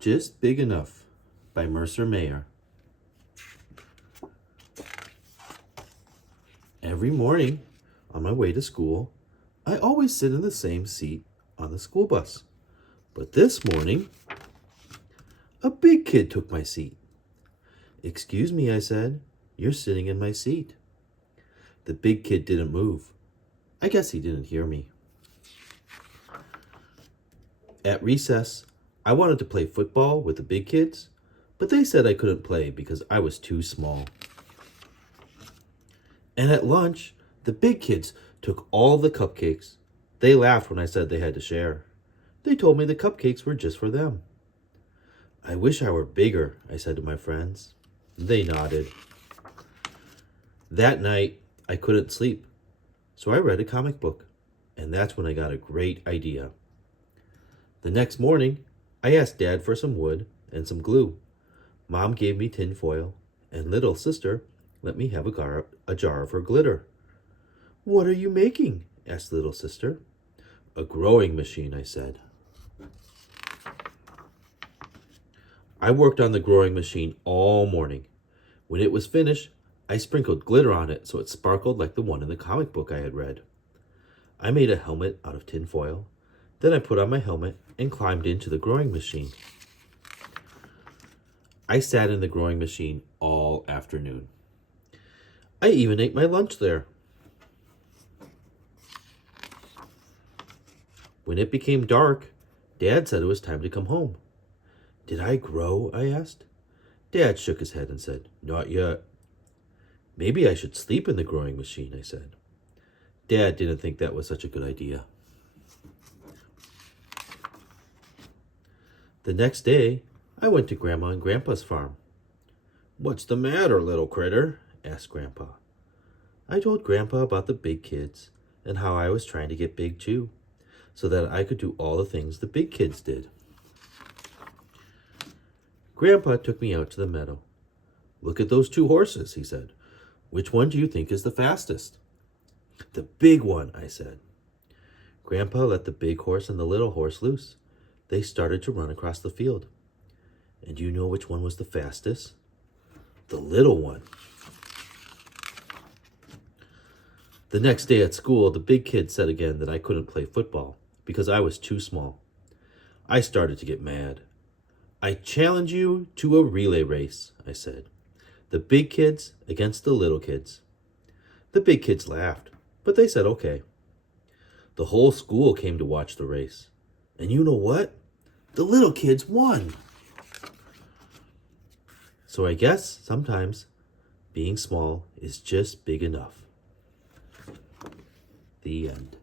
Just Big Enough by Mercer Mayer. Every morning on my way to school, I always sit in the same seat on the school bus. But this morning, a big kid took my seat. "Excuse me," I said, "you're sitting in my seat." The big kid didn't move. I guess he didn't hear me. At recess, I wanted to play football with the big kids, but they said I couldn't play because I was too small. And at lunch, the big kids took all the cupcakes. They laughed when I said they had to share. They told me the cupcakes were just for them. "I wish I were bigger," I said to my friends. They nodded. That night, I couldn't sleep, so I read a comic book, and that's when I got a great idea. The next morning, I asked Dad for some wood and some glue. Mom gave me tin foil, and little sister let me have a jar of her glitter. "What are you making?" asked little sister. "A growing machine," I said. I worked on the growing machine all morning. When it was finished, I sprinkled glitter on it so it sparkled like the one in the comic book I had read. I made a helmet out of tin foil. Then I put on my helmet and climbed into the growing machine. I sat in the growing machine all afternoon. I even ate my lunch there. When it became dark, Dad said it was time to come home. "Did I grow?" I asked. Dad shook his head and said, "Not yet." "Maybe I should sleep in the growing machine," I said. Dad didn't think that was such a good idea. The next day, I went to Grandma and Grandpa's farm. "What's the matter, little critter?" asked Grandpa. I told Grandpa about the big kids and how I was trying to get big too, so that I could do all the things the big kids did. Grandpa took me out to the meadow. "Look at those two horses," he said. "Which one do you think is the fastest?" "The big one," I said. Grandpa let the big horse and the little horse loose. They started to run across the field. And do you know which one was the fastest? The little one. The next day at school, the big kid said again that I couldn't play football because I was too small. I started to get mad. "I challenge you to a relay race," I said. "The big kids against the little kids." The big kids laughed, but they said okay. The whole school came to watch the race. And you know what? The little kids won. So I guess sometimes being small is just big enough. The end.